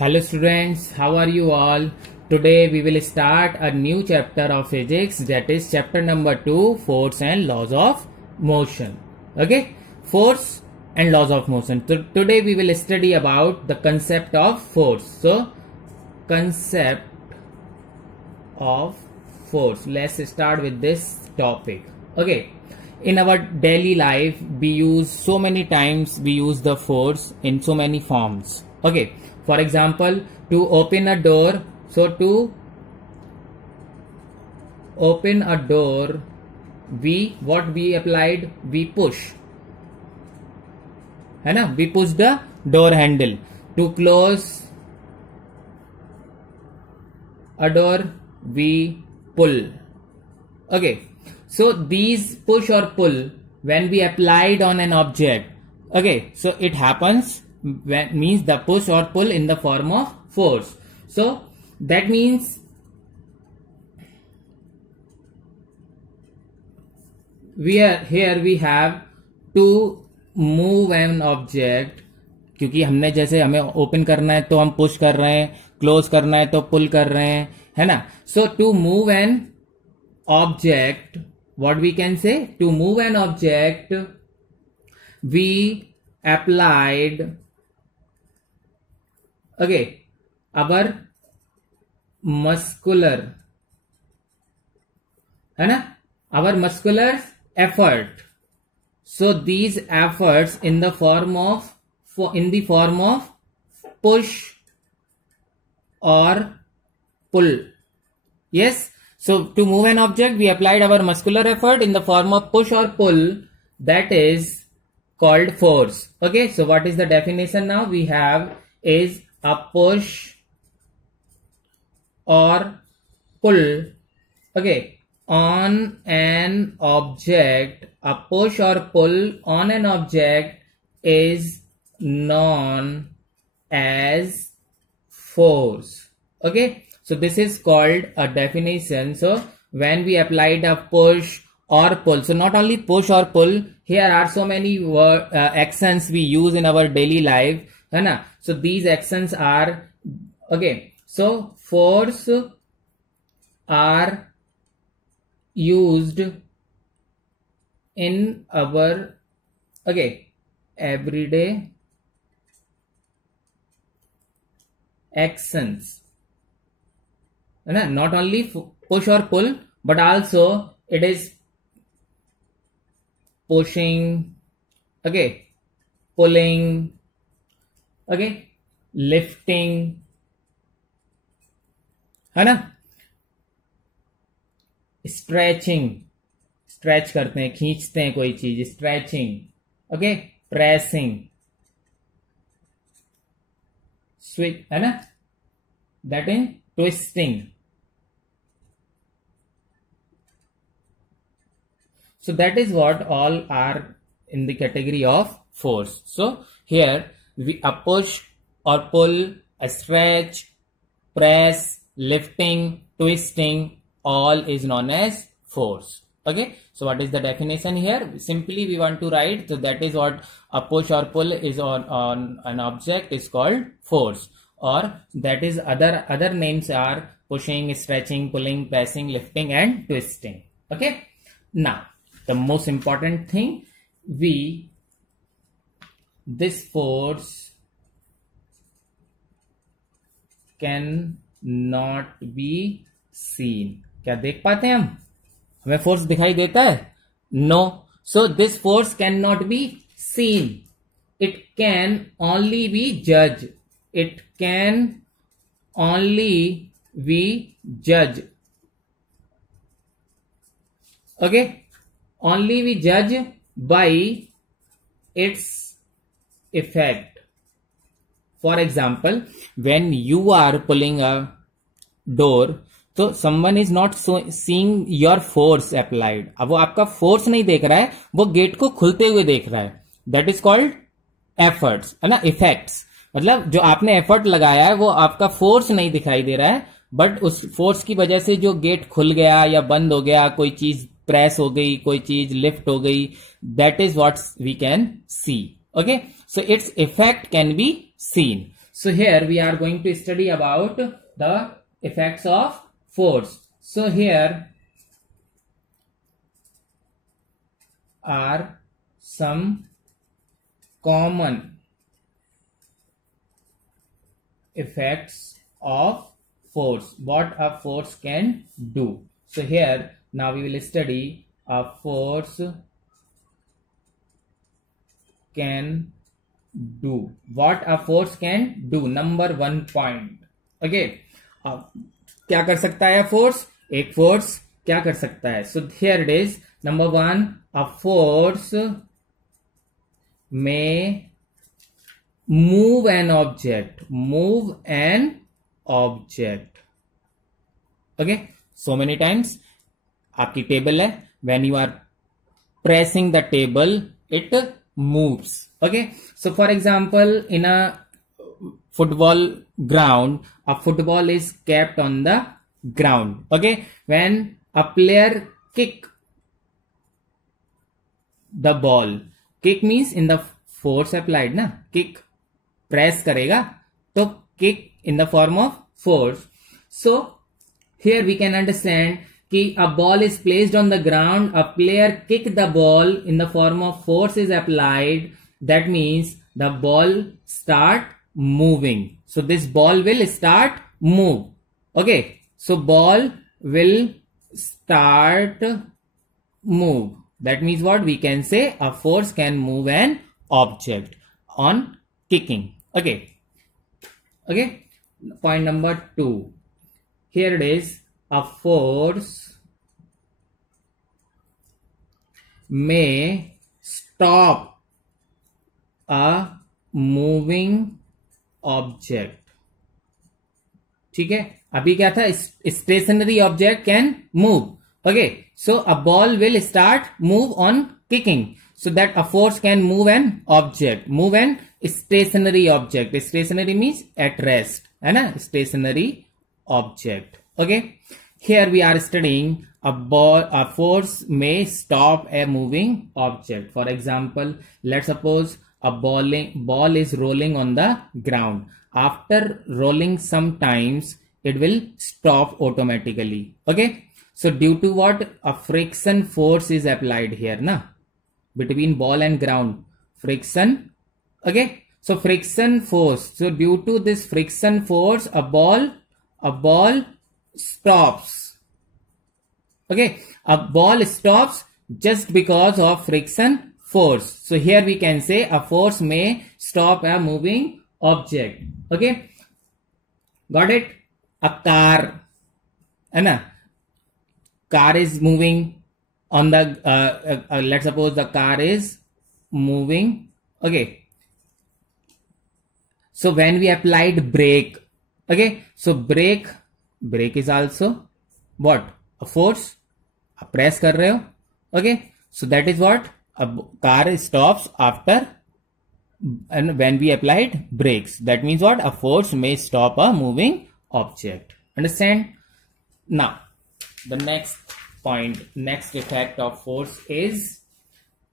Hello students, how are you all? Today we will start a new chapter of physics, that is chapter number 2, force and laws of motion. Okay, force and laws of motion. So today we will study about the concept of force. So concept of force. Let's start with this topic. Okay, in our daily life we use so many times the force in so many forms. Okay, for example, to open a door, so to open a door, we applied, we push, है ना, we push the door handle. To close a door, we pull. Okay, so these push or pull, when we applied on an object, okay, so it happens when means the push or pull in the form of force. So that means we have to move an object, क्योंकि हमने जैसे हमें open करना है तो हम push कर रहे हैं, क्लोज करना है तो पुल कर रहे हैं, है ना. So to move an object, what we can say, to move an object we applied, okay, our muscular, है ना, our muscular effort. So these efforts in the form of push or pull. Yes, so to move an object we applied our muscular effort in the form of push or pull, that is called force. Okay, so what is the definition now we have is a push or pull, okay, on an object. A push or pull on an object is known as force. Okay, so this is called a definition. So when we applied a push or pull, so not only push or pull, here are so many actions we use in our daily life, है ना. So these actions are, okay, so force are used in our, okay, everyday actions, है ना. Not only push or pull, but also it is pushing, okay, pulling, okay, lifting, है ना, stretching, stretch करते हैं, खींचते हैं कोई चीज, स्ट्रेचिंग, ओके, प्रेसिंग, स्विच, है ना, that is twisting. So that is what all are in the category of force. So here a push or pull, a stretch, press, lifting, twisting, all is known as force. Okay, so what is the definition here? Simply we want to write, so that is what a push or pull is on an object is called force, or that is other names are pushing, stretching, pulling, pressing, lifting and twisting. Okay, now the most important thing, this force cannot be seen. क्या देख पाते हैं हम? हमें force दिखाई देता है? No. So this force cannot be seen. It can only be judged. It can only be judged. Okay, only we judge by its effect. For example, when you are pulling a door, तो someone is not seeing your force applied. अब वो आपका force नहीं देख रहा है, वो gate को खुलते हुए देख रहा है. That is called efforts, है ना, effects. मतलब जो आपने एफर्ट लगाया है वो आपका फोर्स नहीं दिखाई दे रहा है, बट उस फोर्स की वजह से जो गेट खुल गया या बंद हो गया, कोई चीज प्रेस हो गई, कोई चीज लिफ्ट हो गई, that is what we can see. Okay, so its effect can be seen. So here we are going to study about the effects of force. So here are some common effects of force, what a force can do. So here now we will study a force can do, what a force can do. Number 1 point. Okay, क्या कर सकता है force, एक force क्या कर सकता है. सो here it is. Number 1, a force may move an object. Okay, so many times आपकी टेबल है, when you are pressing the table it moves. Okay, so for example in a football ground, a football is kept on the ground. Okay, when a player kick the ball, kick means in the force applied ना, kick press करेगा तो kick in the form of force. So here we can understand कि a ball is placed on the ground, a player kick the ball in the form of force is applied. That means the ball start moving. So this ball will start move. Okay, so ball will start move. That means what we can say, a force can move an object on kicking. Okay, okay. Point number 2. Here it is. A force may stop a moving object. ठीक है, अभी क्या था, stationary object can move. Okay, so a ball will start move on kicking. So that a force can move an object, move an stationary object. Stationary means at rest, है ना, stationary object. Okay, here we are studying a force may stop a moving object. For example, let's suppose a ball is rolling on the ground. After rolling sometimes it will stop automatically. Okay, so due to what, a friction force is applied here na, between ball and ground, friction. Okay, so friction force, so due to this friction force a ball stops. Okay, a ball stops just because of friction force. So here we can say a force may stop a moving object. Okay, got it. A car, है ना, car is moving on the let's suppose the car is moving. Okay, so when we applied brake, okay, so brake is also what, a force, a press कर रहे हो. Okay, so that is what, a car stops after and when we applied brakes. That means what, a force may stop a moving object. Understand? Now the next point, next effect of force is,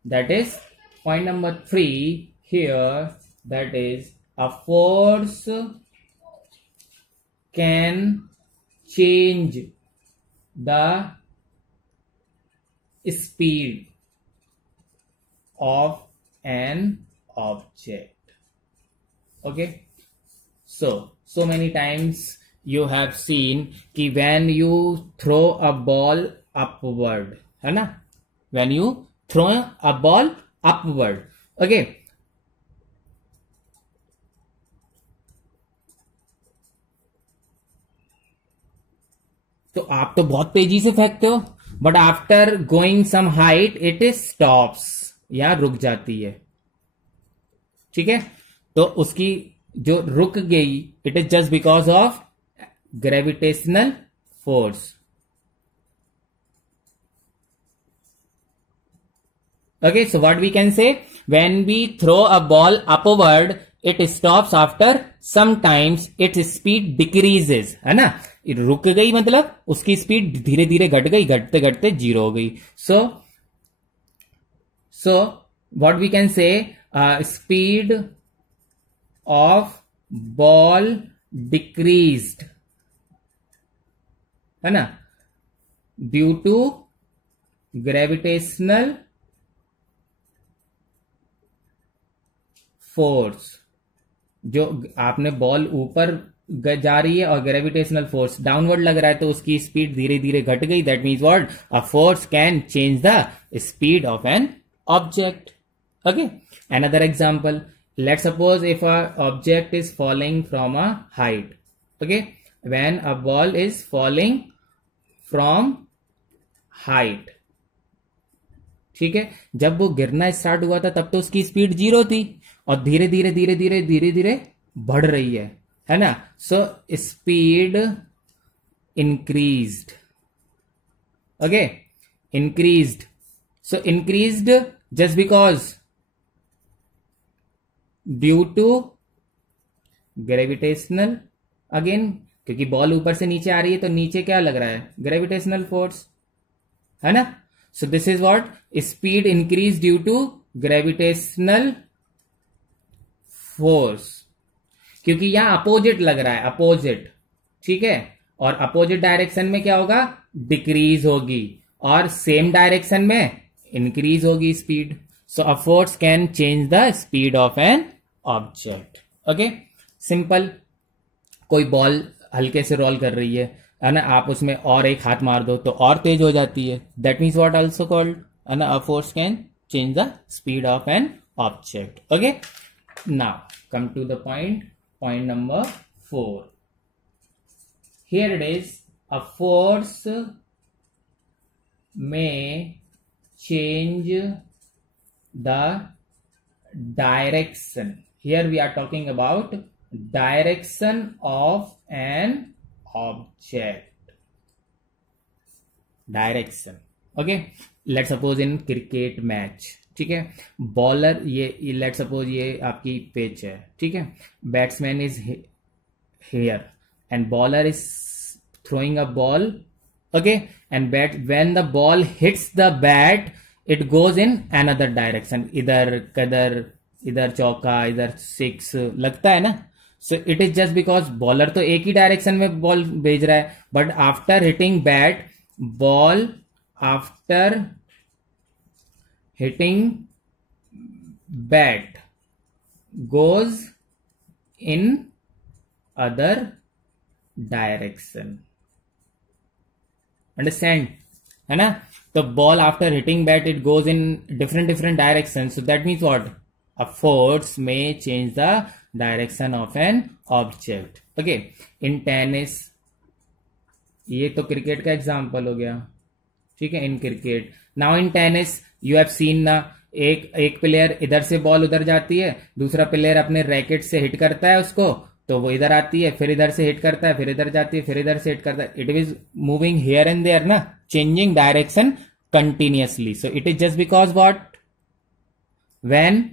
that is point number 3 here, that is a force can change the speed of an object. Okay, so many times you have seen कि when you throw a ball upward, है ना, when you throw a ball upward. Okay, तो आप तो बहुत तेजी से फेंकते हो, but after going some height it stops, या रुक जाती है. ठीक है, तो उसकी जो रुक गई, it is just because of gravitational force. Okay, so what we can say, when we throw a ball upward it stops after sometimes its speed decreases, है ना, रुक गई मतलब उसकी स्पीड धीरे धीरे घट गई, घटते घटते जीरो हो गई. So what we can say, speed of ball decreased, है ना, ड्यू टू ग्रेविटेशनल फोर्स। जो आपने बॉल ऊपर जा रही है और ग्रेविटेशनल फोर्स डाउनवर्ड लग रहा है तो उसकी स्पीड धीरे धीरे घट गई। That means what, a force can change the speed of an object. Okay, another example, let's suppose if a object is falling from a height. Okay, when a ball is falling from height, ठीक है, जब वो गिरना start हुआ था तब तो उसकी स्पीड 0 थी और धीरे धीरे धीरे धीरे धीरे धीरे बढ़ रही है ना। So speed increased. Okay, increased, so increased just because due to gravitational, again क्योंकि बॉल ऊपर से नीचे आ रही है तो नीचे क्या लग रहा है, ग्रेविटेशनल फोर्स, है ना। So this is what, speed increase due to gravitational force, क्योंकि यहां अपोजिट लग रहा है, अपोजिट, ठीक है, और अपोजिट डायरेक्शन में क्या होगा, डिक्रीज होगी, और सेम डायरेक्शन में इंक्रीज होगी speed. So a force can change the speed of an object. Okay, simple, कोई बॉल हल्के से रोल कर रही है ना, आप उसमें और एक हाथ मार दो तो और तेज हो जाती है। That means what also called, है ना, a force can change the speed of an object. Okay, now come to the point number 4. Here it is, a force may change the direction. Here we are talking about direction of an object. Direction. Okay, let's suppose in cricket match, ठीक है, bowler ये let suppose ये आपकी pitch है, ठीक है, batsman is here and bowler is throwing a ball, okay, and when the ball hits the bat it goes in another direction, इधर चौका, इधर 6 लगता है ना। So it is just because bowler तो एक ही डायरेक्शन में बॉल भेज रहा है, but after hitting bat, ball after hitting bat goes in other direction, understand, है ना। तो ball after hitting bat it goes in different directions, so that means what, a force may change the direction of an object। okay, in tennis, ये तो cricket का example हो गया, ठीक है, in cricket. Now in tennis you have seen ना, एक player इधर से बॉल उधर जाती है, दूसरा प्लेयर अपने रैकेट से हिट करता है उसको तो वो इधर आती है, फिर इधर से हिट करता है, फिर इधर जाती है, फिर इधर से हिट करता है। It is moving here and there ना, changing direction continuously. So it is just because what, when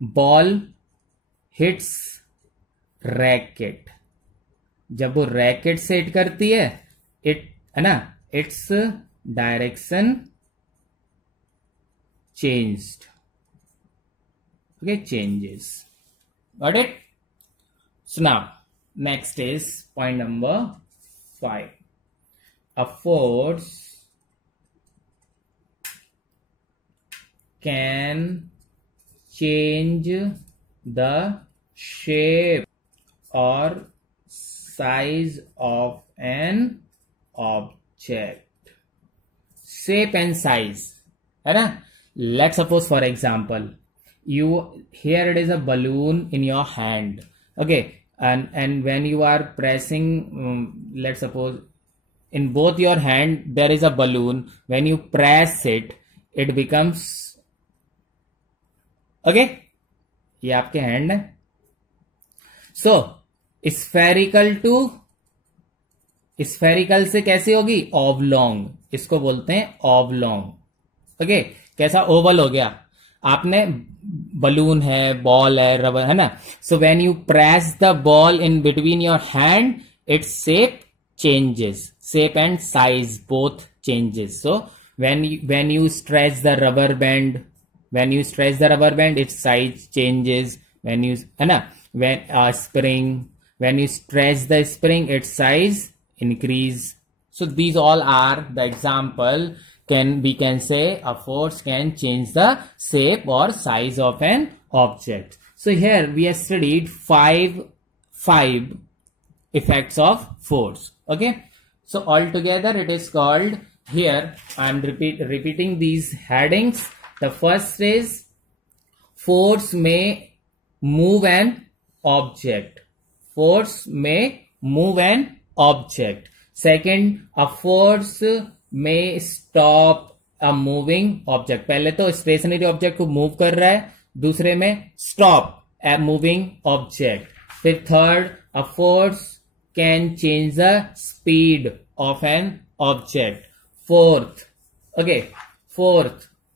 ball hits racket, जब वो रैकेट से हिट करती है, इट, है ना, its direction changed, okay, changes, got it। so now next is point number 5, a force can change the shape or size of an object, shape and size, है ना। Let's suppose for example, here it is a balloon in your hand, okay, and when you are pressing, let's suppose in both your hand there is a balloon, when you press it, it becomes, okay, ये आपके hand है। सो spherical से कैसे होगी, oblong, इसको बोलते हैं oblong. Okay, कैसा, ओवल हो गया। आपने बलून है, बॉल है, रबर है ना। So when you press the ball in between your hand, its shape changes, shape and size both changes. So when you stretch the rubber band, its size changes, when you है ना, when a spring, when you stretch the spring, its size increase. So these all are the example. We can say a force can change the shape or size of an object. So here we have studied five effects of force. Okay, so altogether it is called, here I am repeating these headings. The first is force may move an object. Force may move an object. Second, a force may stop a moving object. पहले तो stationery object को move कर रहा है, दूसरे में stop a moving object. फिर third, a force can change the speed of an object. Fourth,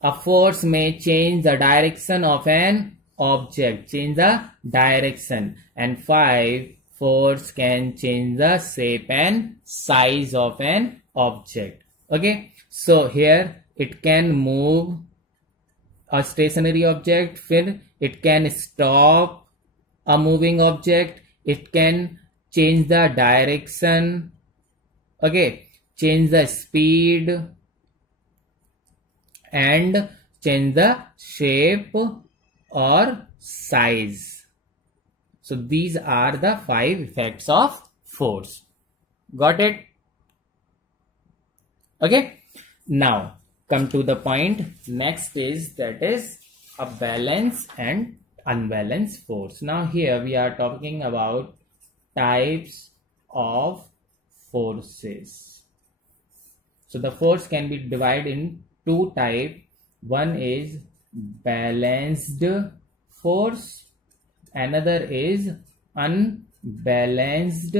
a force may change the direction of an object. Change the direction. And five, force can change the shape and size of an object. Okay, so here it can move a stationary object, फिर it can stop a moving object, it can change the direction, okay, change the speed and change the shape or size. So these are the five effects of force. Got it? Okay, now come to the point. Next is, that is a balance and unbalanced force. Now here we are talking about types of forces. So the force can be divided in two types. One is balanced force, another is unbalanced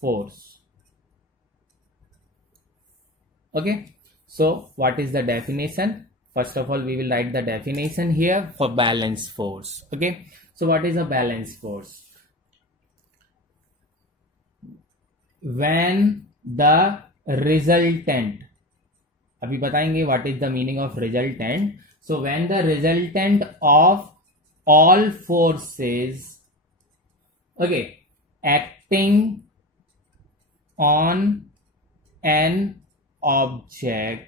force. Okay, so what is the definition? First of all, we will write the definition here for balanced force. Okay, so what is a balanced force? When the resultant, अभी बताएंगे what is the meaning of resultant. So when the resultant of all forces, okay, acting on an object,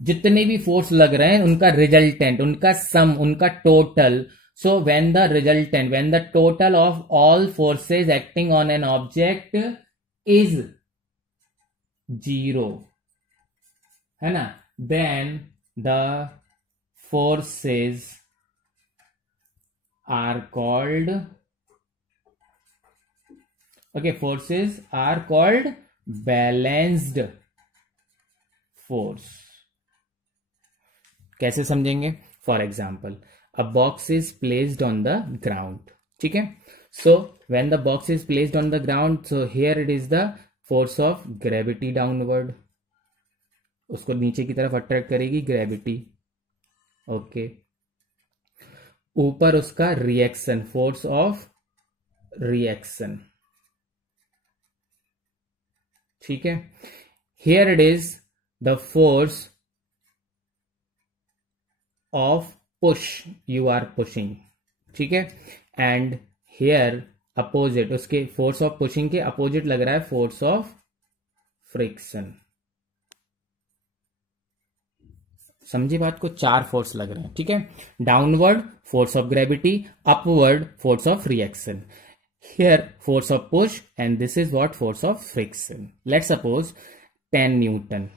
जितने भी force लग रहे हैं उनका resultant, उनका sum, उनका total. So when the resultant, when the total of all forces acting on an object is 0, है ना, then the forces are called, okay, forces are called balanced force. कैसे समझेंगे? For example, a box is placed on the ground. ठीक है, so when the box is placed on the ground, so here it is the force of gravity downward. उसको नीचे की तरफ attract करेगी gravity. Okay, ऊपर उसका रिएक्शन, फोर्स ऑफ रिएक्शन. ठीक है, here it is the force of push, you are pushing. ठीक है, एंड हेयर अपोजिट, उसके फोर्स ऑफ पुशिंग के अपोजिट लग रहा है फोर्स ऑफ फ्रिक्शन. समझी बात को? चार फोर्स लग रहे हैं. ठीक है, downward force of gravity, upward force of reaction, here force of push, and this is what force of friction. Let's suppose 10 Newton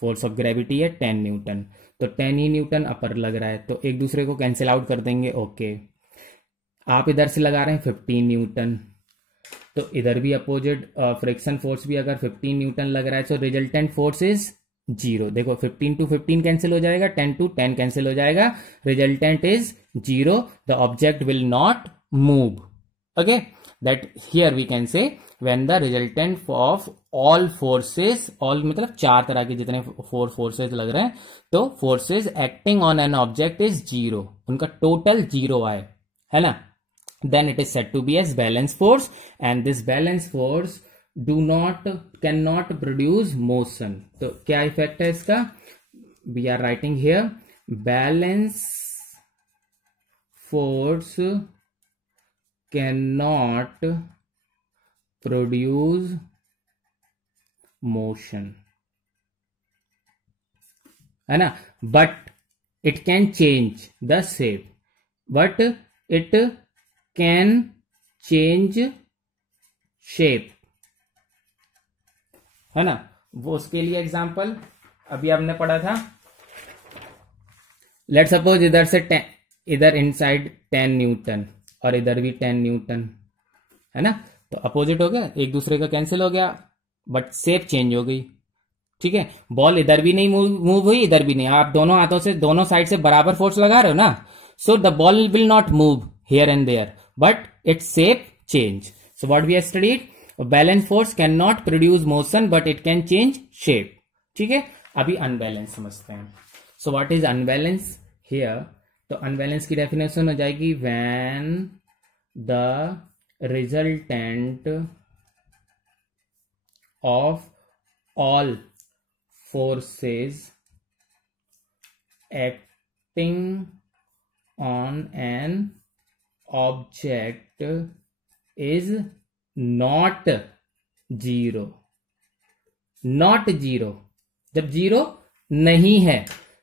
force of gravity है, 10 न्यूटन. तो 10 ही न्यूटन अपर लग रहा है, तो एक दूसरे को कैंसिल आउट कर देंगे. ओके, आप इधर से लगा रहे हैं 15 न्यूटन, तो इधर भी अपोजिट फ्रिक्शन फोर्स भी अगर 15 न्यूटन लग रहा है, तो रिजल्टेंट फोर्स इज 0. देखो 15 to 15 कैंसिल हो जाएगा, 10 to 10 कैंसिल हो जाएगा, resultant is 0. The object will not move. Okay, that here we can say when the resultant of all forces, all मतलब चार तरह के जितने फोर्सेस लग रहे हैं, तो forces acting on an object is 0, उनका टोटल 0 आए, है ना, then it is said to be as balance force, and this balance force cannot produce motion. तो क्या इफेक्ट है इसका? We are writing here balance force cannot produce motion, है ना, but it can change the shape, but it can change shape, है ना। वो उसके लिए एग्जांपल अभी आपने पढ़ा था, लेट सपोज इधर से इधर इनसाइड 10 न्यूटन और इधर भी 10 न्यूटन, है ना, तो अपोजिट हो गया, एक दूसरे का कैंसिल हो गया, बट शेप चेंज हो गई, ठीक है। बॉल इधर भी नहीं मूव हुई, इधर भी नहीं, आप दोनों हाथों से दोनों साइड से बराबर फोर्स लगा रहे हो ना, so the ball will not move here and there, but its shape change. So what we have studied, balance force can not produce motion but it can change shape, ठीक है। अभी unbalance समझते हैं। So what is unbalance here, तो unbalance की definition हो जाएगी when the resultant of all forces acting on an object is not zero, not zero, जब जीरो नहीं है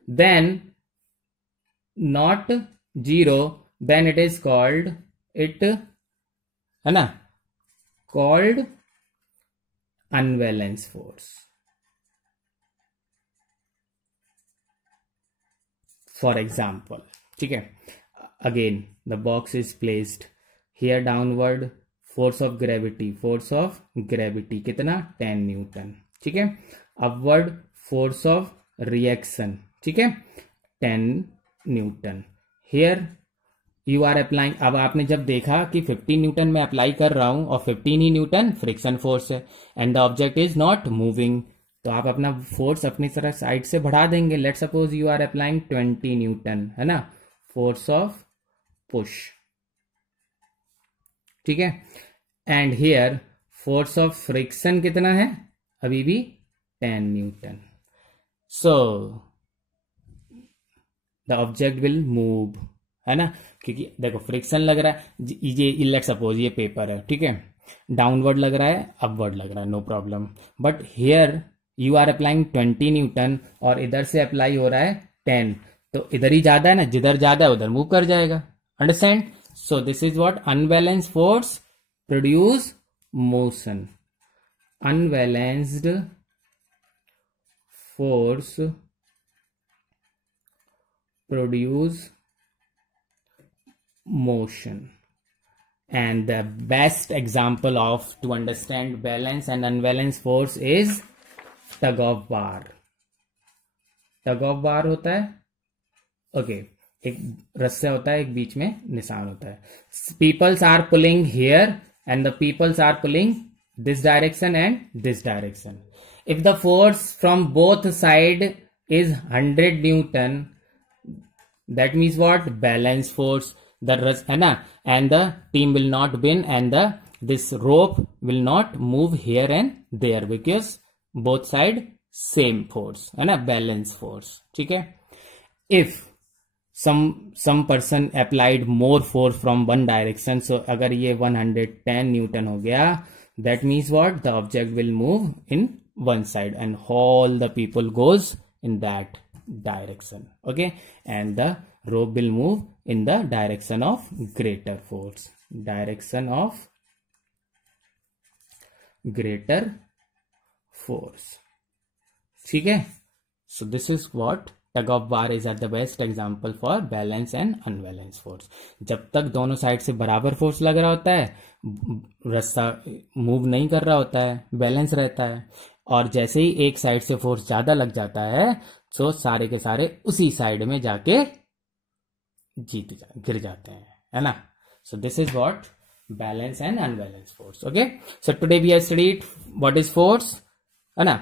then not zero, then it is called, it है ना, called unbalanced force. For example, ठीक है, again the box is placed here, downward force of gravity कितना 10 Newton, ठीक है, upward force of reaction, ठीक है 10 Newton, here you are applying, अब आपने जब देखा कि 15 न्यूटन में अप्लाई कर रहा हूं और 15 ही न्यूटन फ्रिक्शन फोर्स है and the object is not moving, तो आप अपना फोर्स अपनी तरह साइड से बढ़ा देंगे। Let suppose you are applying 20 newton, है ना, फोर्स ऑफ पुश, ठीक है, and here force of friction कितना है, अभी भी 10 newton, so the object will move, है ना, क्योंकि देखो फ्रिक्शन लग रहा है, ये लेट सपोज ये पेपर है, ठीक है, डाउनवर्ड लग रहा है, अपवर्ड लग रहा है, no problem, but here you are applying 20 newton और इधर से अप्लाई हो रहा है 10, तो इधर ही ज्यादा है ना, जिधर ज्यादा है उधर मूव कर जाएगा, understand. So this is what unbalanced force produce motion, unbalanced force produce motion, and the best example of to understand balance and unbalanced force is tug of war. tug of war होता है, okay, एक रस्सा होता है, एक बीच में निशान होता है, peoples are pulling here and the peoples are pulling this direction and this direction. If the force from both side is 100 Newton, that means what, balance force, the है ना, and the team will not win and the this rope will not move here and there because both side same force, है ना, balance force, ठीक है। if some person applied more force from one direction, so अगर ये 110 Newton हो गया, that means what, the object will move in one side and all the people goes in that direction, okay, and the rope will move in the direction of greater force, direction of greater force, ठीक है। so this is what tug of war is at the best example for balance and unbalanced force. जब तक दोनों side से बराबर force लग रहा होता है, रस्सा मूव नहीं कर रहा होता है, बैलेंस रहता है, और जैसे ही एक साइड से फोर्स ज्यादा लग जाता है, तो सारे के सारे उसी साइड में जाके गिर जाते हैं, है ना। So this is what balance and unbalance force, okay. So today we have studied what is force, है ना,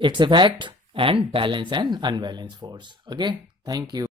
its effect and balance and unbalanced force, okay, thank you.